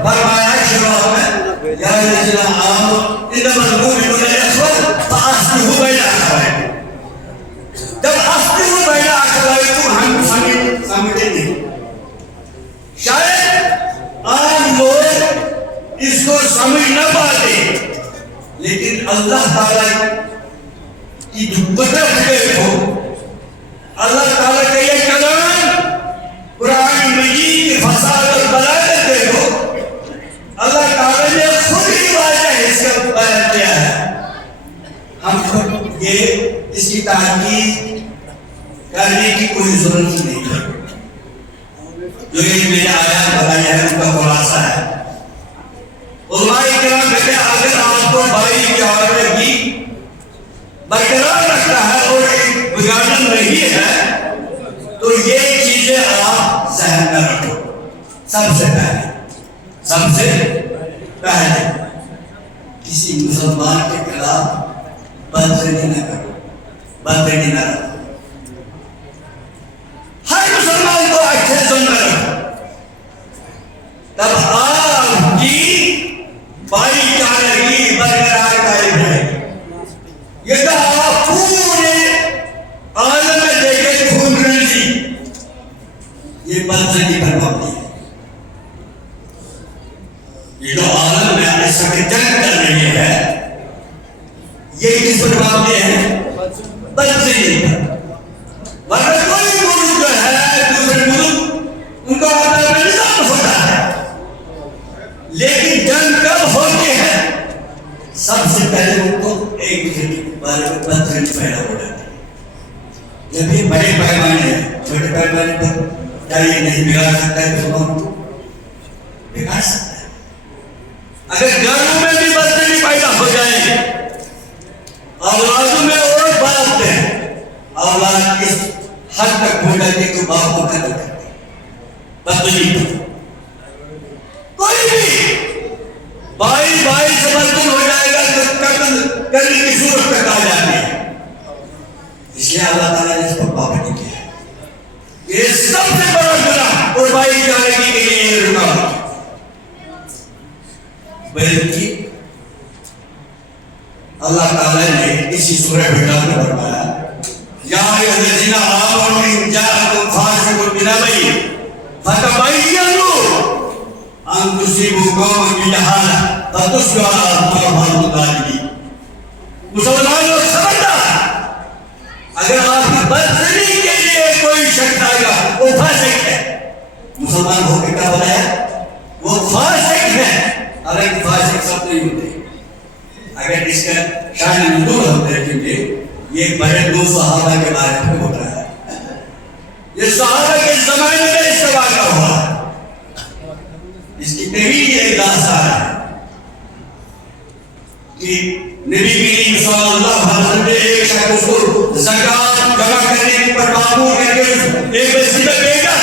فرمایا شروع میں، یا الذین آمنوا انما المؤمنون اخوة فاصلحوا بین اخویکم. جب اصلحوا بین اخویکم ہم سمجھیں گے. شاید عام لوگ اس کو سمجھ نہ پاتے، لیکن اللہ تعالیٰ کی جو قدرت دیکھو، اللہ تعالیٰ کا یہ کلام قرآن مجید کی فصاحت اور بلاغت دیکھو، اللہ تعالیٰ نے خود ہی واضح اس کا بیان کیا ہے. ہم خود یہ اس کی تحقیق کرنے کی کوئی ضرورت نہیں ہے. جو یہ میں نے آیات بتائی ہے ان کا خلاصہ ہے. علماء کرام کہتے ہیں اگر آپ کو بھائی چارگی برقرار رکھنا ہے اور بگاڑنا نہیں ہے تو یہ چیزیں آپ ذہن میں رکھو. سب سے پہلے کسی مسلمان کے خلاف بدزنی نہ کرو، بدزنی نہ رکھو. ہر مسلمان کو اچھے زن میں رکھو، تب آپ کی بھائی چارگی برقرار قائم رہے گی. یہ تو آپ پورے عالم میں دیکھیں خون ریزی، یہ بدزنی پر مبنی ہے. یہ جو عالم میں اس وقت جنگ کر رہی ہے یہ کس پر مبنی ہے؟ بدزنی پر. ورنہ کوئی ملک جو ہے دوسرے ملک ان کا اپنا نظام ہوتا ہے، لیکن جنگ کب ہوتی ہے؟ سب سے پہلے ان کو ایک دوسرے کے بارے میں بدزنی پیدا ہو جاتی ہے. جب یہ بڑے پیمانے ہیں، چھوٹے پیمانے پر کیا یہ نہیں بگاڑ سکتا ہے؟ مسلمان کو بگاڑ سکتا ہے. اگر گھروں میں بھی بدزنی پیدا ہو جائے، اولادوں میں اور باپ ہیں، اولاد اس حد تک ہو جاتی ہے کہ باپ کو قتل کرتے ہیں بدزنی پر. کوئی بھی بھائی سے بدزن ہو جائے گا تو قتل کرنے کی صورت تک آ جاتی ہے. اس لیے اللہ تعالیٰ نے اس پر پابندی کی ہے. یہ سب سے بڑا گناہ اور بھائی چارگی کے لیے یہ رکاوٹ ہے. بلکہ اللہ تعالیٰ نے اسی سورہ بقرہ میں فرمایا، یا ایھا الذین آمنوا ان جاءکم فاسق بنبأ فتبینوا ان تصیبوا قوما بجہالہ فتصبحوا علی ما فعلتم نادمین. مسلمانوں خبردار، اگر آپ کی بدزنی کے لیے کوئی شخص آئے گا وہ فاسق ہے. مسلمان ہو کے کیا بنایا؟ وہ فاسق ہے. حالانکہ فاسق سب نہیں ہوتے. اگر اس کا شان نزول ہم دیکھیں گے، یہ بڑے دو صحابہ کے بارے میں ہوتا ہے. یہ صحابہ کے زمانے میں اس کا واقعہ ہوا ہے. اس کی طویل اجلاس آ رہا ہے کہ نبی کریم صلی اللہ علیہ وسلم نے ایک شخص کو زکات جمع کرنے پر مامور کر کے ایک بستی میں بھیجا.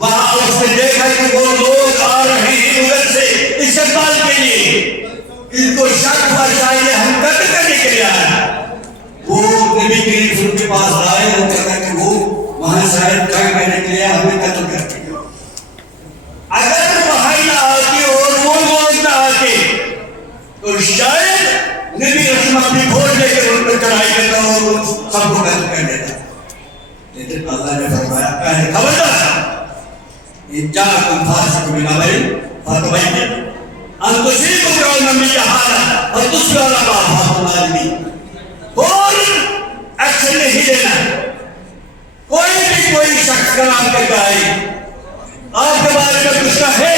وہاں اس نے دیکھا کہ وہ لوگ آ رہے ہیں ادھر سے استقبال کے لیے، ان کو شک ہوا شاید ہم قتل کرنے کے لیے آئے. وہ نبی کریم صلی اللہ علیہ وسلم کے پاس آئے اور کہا کہ وہ وہاں شاید جنگ کرنے کے لیے ہمیں قتل کرتے ہیں. اگر وہاں نہ آتی اور وہ لوگ نہ آتے تو شاید نبی رسول اپنی کھول لے کر ان پر چڑھائی کرتا اور سب کو قتل کر دیتا. لیکن اللہ نے فرمایا پہلے خبردار، ان جاءکم فاسق بنبأ فتبینوا ان تصیبوا قوما بجہالہ فتصبحوا علی ما فعلتم نادمین. فوراً ایکشن نہیں لینا. کوئی بھی کوئی شخص کلام کرتا ہے آپ کے بارے میں کچھ ہے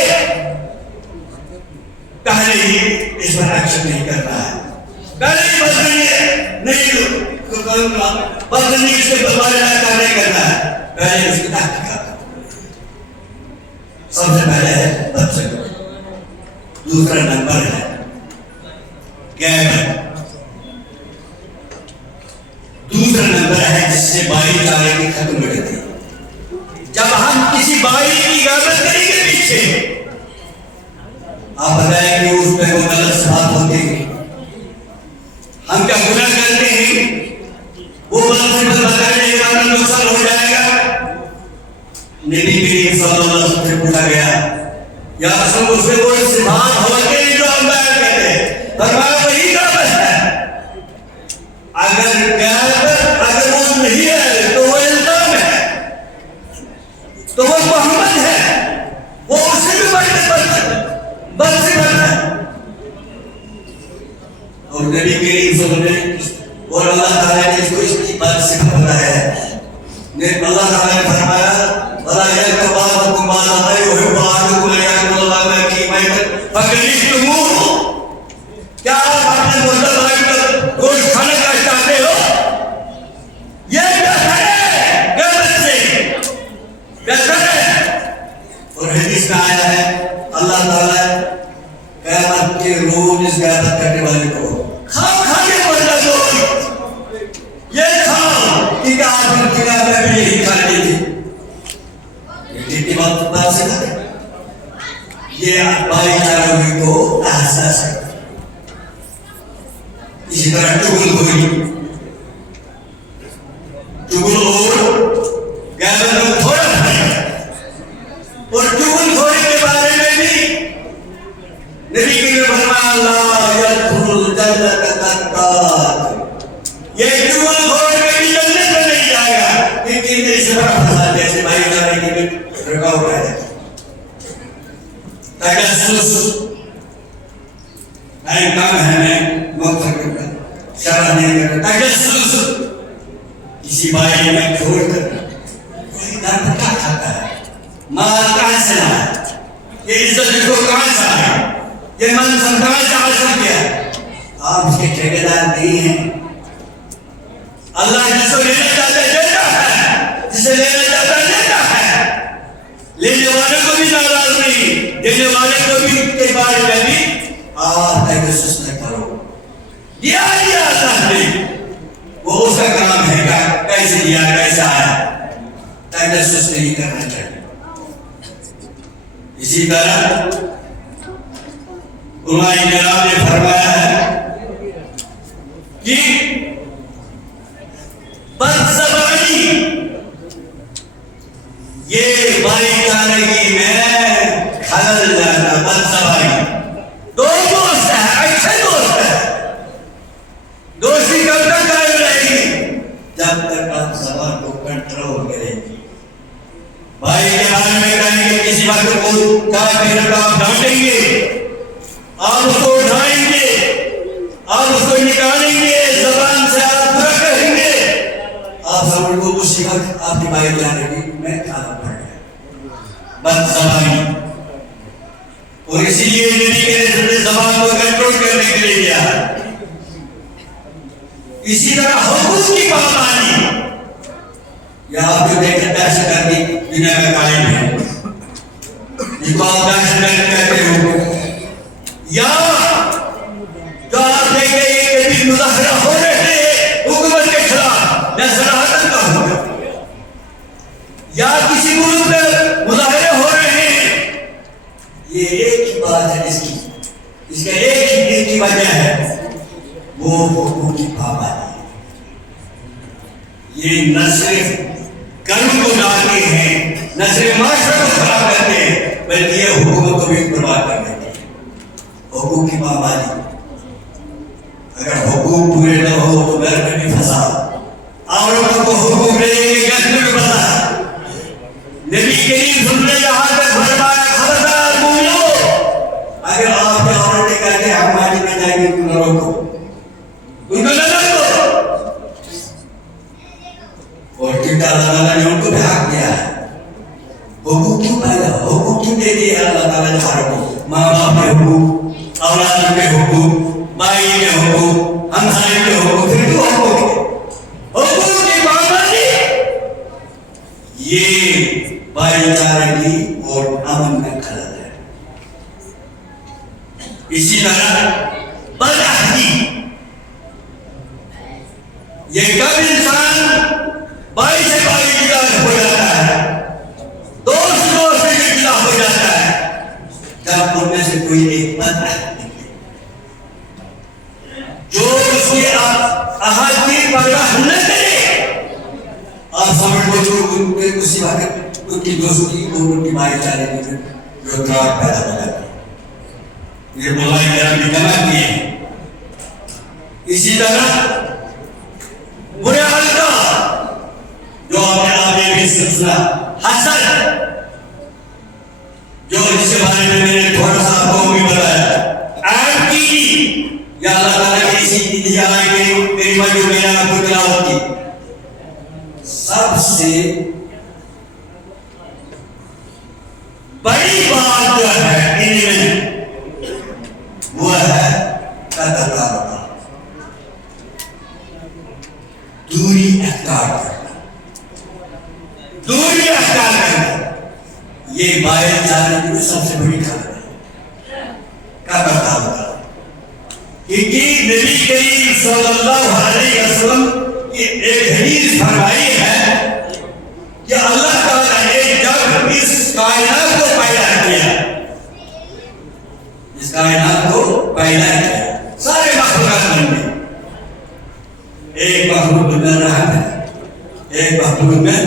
پہلے ہی اس پر ایکشن نہیں کرنا ہے، پہلے ہی بدلنی اس کے بارے میں نہیں کرنا ہے، پہلے اس کی تحقیقات سب سے پہلے ہے بد سے، دوسرا نمبر ہے غیبت، دوسرا نمبر ہے جس سے بھائی چارے کی ختم ہو جاتی ہے۔ جب ہم کسی بھائی کی غیبت کریں گے پیچھے، آپ بتائیں کہ اس پہ وہ غلط بات ہوتی ہے، ہم کیا گناہ کرتے ہیں، وہ بات بتانے کے بعد نقصان ہو جائے گا۔ نبی کریم صلی اللہ علیہ وسلم سے پوچھا گیا یا رسول اس میں کوئی صفات ہوتے ہیں جو ہم بیان کرتے ہیں، فرمایا وہی غیبت ہے، اگر وہ نہیں ہے تو وہ الزام ہے، تو وہ محمد ہے، وہ اسے بھی بد سے کرتا ہے۔ اور نبی کریم صلی اللہ علیہ وسلم اور اللہ تعالیٰ نے اس کو اس کی بد سے بتایا ہے، اللہ تعالیٰ نے فرمایا بلا یہ بات کو بات ہے وہ بات کو لے کر اللہ میں کی میں فکرتمو، کیا آپ اپنے مرتبہ بھائی پر گوشت کھانا کا چاہتے ہو؟ یہ بہتر ہے غیبت سے، بہتر ہے۔ اور حدیث میں آیا ہے اللہ تعالیٰ قیامت کے روز اس غیبت کرنے والے کو کھاؤ کھانے پر لگو، یہ کھاؤ کہ آپ ان کی غیبت بھی یہی کھانے تھی، کتنی بات سے کریں، یہ بھائی چاروں کو احساس ہے۔ اسی طرح چغل ہوئی، چغل اور غیبت میں تھوڑا ہے، اور چغل خوری کے بارے میں بھی نبی کی فرمایا اللہ یدخل الجنت قطات، یہ چغل خور کبھی جنت میں نہیں جائے گا، کیونکہ اس طرح پھنسا جیسے بھائی چارے کی بھی رکاوٹ ہے۔ تجسس نہیں کام ہے، میں مقصد شرح نہیں کرتا، تجسس کسی بھائی میں چھوڑ کر کوئی درد کیا کھاتا ہے، مال کہاں سے لایا، یہ عزت کو کہاں سے آیا، یہ منصب کہاں سے حاصل کیا، آپ اس کے ٹھیکیدار نہیں ہیں۔ اللہ جس کو لینا چاہتا ہے دیتا ہے، جسے لینا چاہتا ہے دیتا ہے، لینے والے کو بھی ناراض نہیں، دینے والے کو بھی کے بارے میں بھی آپ تجسس نہ کرو، دیا نہیں، وہ اس کا کام ہے کہ کیسے دیا کیسا آیا، تجسس نہیں کرنا چاہیے۔ اسی طرح علماء کرام نے فرمایا ہے کہ بدزبانی یہ بھائی چارگی میں خلل جانا، بدزبانی دو دوست ہے، اچھے دوست ہے، دوستی کب تک قائم رہے گی جب تک آپ زبان کو کنٹرول کریں گے۔ بھائی کے بارے میں کہیں گے کسی وقت کو کافر کا آپ ڈانٹیں گے، آپ اس کو اٹھائیں گے، آپ اس کو نکالیں گے، زبان سے آپ برا کہیں گے، آپ سب کو اسی وقت آپ کی بھائی جانے کی میں کھانا پڑ گیا، بد زبانی۔ اور اسی لیے نبی کے نے زبان کو کنٹرول کرنے کے لیے دیا۔ اسی طرح حقوق کی پابندی، یا آپ جو دیکھیں دہشت گردی دنیا میں قائم ہے، جس کو آپ دہشت گرد کہتے ہو، یا جو آپ دیکھیں کہ کبھی مظاہرہ ہو رہے ہیں حکومت کے خلاف، میں صراحتاً کہوں گا، یا کسی ملک میں مظاہرے ہو رہے ہیں، یہ ایک ہی بات ہے، اس کا ایک ہی وجہ ہے، وہ حقوق کی پابندی۔ یہ نہ صرف قانون کو ڈالتے ہیں، نہ صرف معاشرے کو خراب کرتے ہیں، بلکہ یہ حکومت کو بھی برباد کر دیتے ہیں۔ حقوق کی پابندی، اگر حقوق پورے نہ ہو تو گھر میں بھی فساد، عورتوں کو حقوق ملیں گے گھر میں بھی فساد۔ نبی کریم صلی اللہ علیہ وسلم نے یہاں تک فرمایا خبردار مومنو، اگر آپ کے عورتیں کہتے ہیں ہماری میں جائیں گے ان کو روکو، ان کو نہ روکو، اور کیونکہ اللہ تعالیٰ نے ان کو بھی حق دیا ہے، حقوق کیوں پیدا ہو دیے اللہ تعالیٰ نے ہر کو، ماں باپ کے حقوق، اولاد کے حقوق، بھائی کے حقوق، ہمسائے کے حقوق، پھر دو حقوق کی پابندی، یہ بھائی چارے کی اور امن کا خلل ہے۔ اسی طرح بدعہدی، یہ کب انسان بھائی سے بھائی جدا ہو جاتا ہے، دوست سے جدا ہو جاتا ہے، جب ان میں سے کوئی ایک بدعہد نکلے جو اس کے عہد کی پرواہ نہ کرے۔ آپ سمجھ لو جو اسی وقت ان کی دوستی اور ان کی بھائی چارے کی جو تراک پیدا ہو جاتی ہے، یہ بلائی کرم کی کمک کی ہے۔ اسی طرح برے الفاظ جو آپ نے بھی سنا، حسد، جو اس کے بارے میں میں نے تھوڑا سا آپ کو بھی بتایا، عیب کی، یا اللہ تعالیٰ کی اسی انتظار کے میری مجھے میرا آپ کو تلاوت کی، سب سے بڑی بات جو ہے ان میں وہ ہے تدابیر، دوری اختیار کرنا، دوری اختیار کرنا، یہ بھائی چارے کی سب سے بڑی خبر ہے۔ کا بتاؤ کیونکہ نبی کریم صلی اللہ علیہ وسلم کی ایک حدیث فرمائی ہے کہ اللہ تعالیٰ نے جب اس کائنات کو پیدا کیا، اس کائنات کو پیدا کیا، سارے مخلوقات بن گئے، ایک مخلوق میں رحمت ہے، ایک مخلوق میں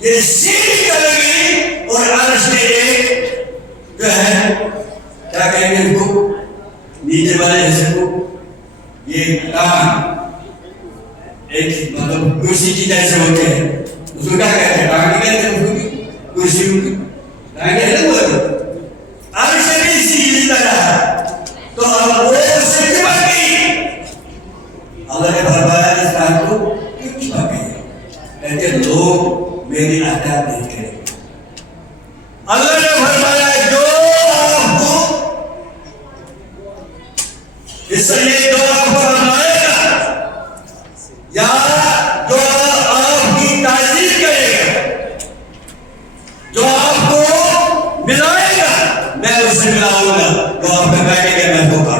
یہ سیدھی چل گئی، اور عرش میں ایک جو ہے کیا کہیں گے ان کو، نیچے والے حصے کو یہ کان، ایک مطلب کرسی کی جیسے ہوتے ہیں، اس کو کیا کہتے ہیں، کان کی کہتے ہیں، کرسی کی کان کہتے ہیں، عرش میں اسی طرح، تو اب وہ اس سے چپک گئی، اللہ نے فرمایا اس کان کو کیوں چپک گئی، کہتے لوگ میری اطاعت نہیں کریں۔ اللہ نے فرمایا جو آپ کو اس لیے جو آپ کو فرمائے گا یا جو آپ کی تعظیم کرے گا، جو آپ کو ملائے گا، میں اس سے ملاؤں گا، جو آپ کا بیٹھے گا میں دھوکا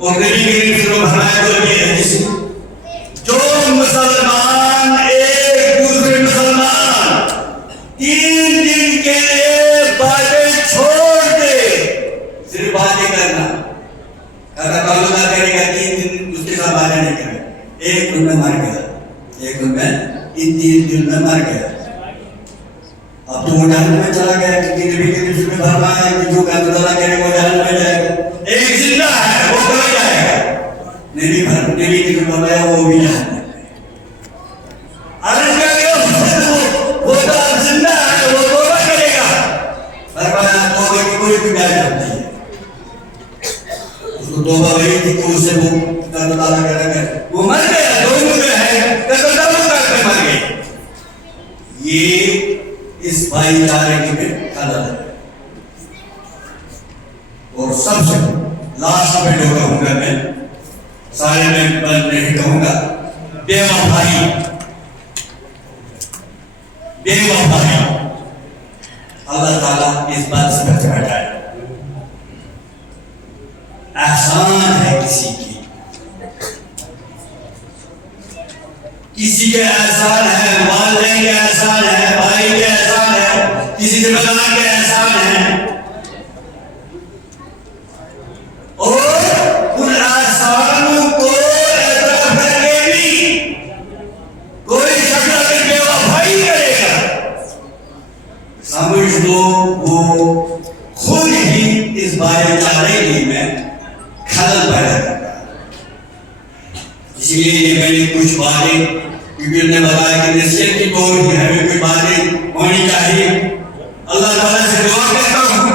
اور نبی کریم صلی اللہ علیہ وسلم جو مسلمان ایک دوسرے مسلمان 3 دن کے لیے باتیں چھوڑ دے، صرف باتیں کرنا، تعلق نہ کرے گا، 3 دن اس کے ساتھ باتیں نہیں کرے، ایک دن میں مر گیا، ایک دن میں ان 3 دن میں مر گیا، اب تو وہ جہنم میں چلا گیا، کیونکہ نبی کریم صلی اللہ علیہ وسلم نے فرمایا کہ جو اللہ تعالیٰ کرے وہ جہنم میں جائے گا، ایک زندہ ہے وہ کہاں جائے گا، نبی کی فرمایا وہ بھی جہنم میں، عرض کر کے وہ تو زندہ ہے وہ توبہ کرے گا، فرمایا توبہ کی کوئی گنجائش نہیں ہے، اس کو توبہ ہوئی تھی کہ اسے وہ اللہ تعالیٰ کرے گا، وہ مر گیا، دونوں میں ہے قتل کر کے مر گئے۔ یہ اس بھائی چارے کی بھی خلل ہے۔ اور سب سے لاسٹ میں جو کہوں گا میں، سارے میں بند نہیں کہوں گا، بے وفائی، بے وفائی، اللہ تعالیٰ اس بات سے بچ بچائے۔ احسان ہے کسی کے احسان ہے، والدین کے احسان ہے، بھائی کے احسان ہے، کسی کے بدن کے احسان ہے، اور ان احسانوں کو اعتراف کر کے بھی کوئی شخص اگر بے وفائی کرے گا، سمجھ لو وہ خود ہی اس بھائی چارے میں خلل پیدا کرتا ہے۔ اسی لیے میں نے کچھ باتیں، کیونکہ انہوں نے بتایا کہ نصیحت کی طور پر ہمیں کوئی باتیں ہونی چاہیے، اللہ تعالیٰ سے دعا کرتا ہوں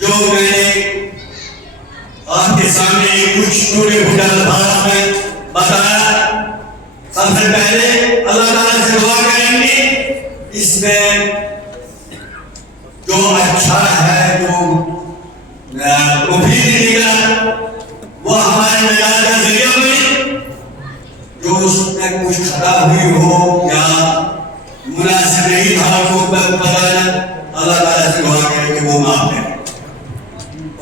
جو میں نے آپ کے سامنے کچھ ٹوٹے پھوٹے الفاظ میں بتایا، سب سے پہلے اللہ تعالیٰ سے اس میں جو اچھا ہے، جو مفید نکلا وہ ہمارے نجات کا ذریعہ بنے، جو اس میں کچھ خطا ہوئی ہو یا مناسب نہیں تھا وہ بدلنا، اللہ تعالیٰ سے دعا کریں کہ وہ معاف کرے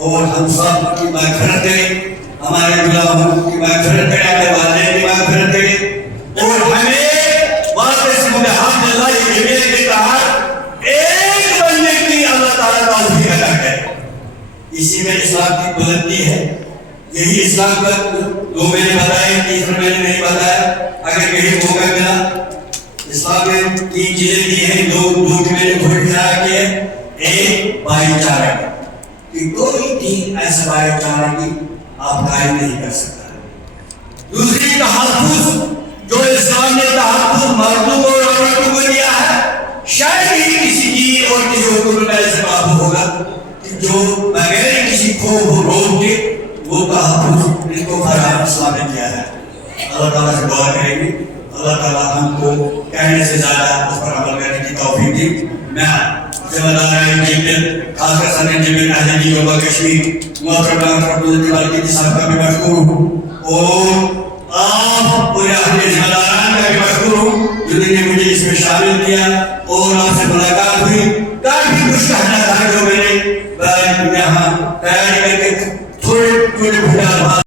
اور ہم سب کی مغفرت کرے، ہمارے گناہوں کی مغفرت کرے، ہمارے والدین کی مغفرت کرے اور ہمیں واپس الحمد للہ یہ جمعے کے تحت ایک بننے کی اللہ تعالیٰ توفیق عطا کرے۔ اسی میں اسلام کی بلندی ہے، یہی اسلام کا دو میں نے بتایا، تیسرا میں نے نہیں بتایا، اگر کہیں موقع ملا اسلام میں 3 چیزیں دی ہیں، دو میں نے بھول جایا کہ ایک بھائی چارہ کہ کوئی دین ایسا بھائی چارہ کی آپ قائم نہیں کر سکتا۔ دوسری تحفظ، جو اسلام نے تحفظ مردوں اور عورتوں کو دیا ہے، شاید ہی کسی کی اور کسی حکومت میں ایسا قابو ہوگا کہ جو بغیر کسی خوف روک کے وہ تحفظ ان کو فراہم اسلام نے کیا ہے۔ اللہ تعالیٰ سے دعا کریں گے اللہ تعالیٰ ہم کو کہنے سے زیادہ اس پر عمل کرنے کی توفیق دی۔ میں ذمہ دار جیبل خاص کر سر جیبل اہل یوبا کشمیر محترم ڈاکٹر عبداللطیف کی صاحب کا بھی مشکور ہوں اور آپ پورے اپنے ذمہ داران کا بھی مشکور ہوں جنہوں نے مجھے اس میں شامل کیا اور آپ سے ملاقات ہوئی۔ کافی کچھ کہنا تھا جو میں نے یہاں تیاری کر کے تھوڑے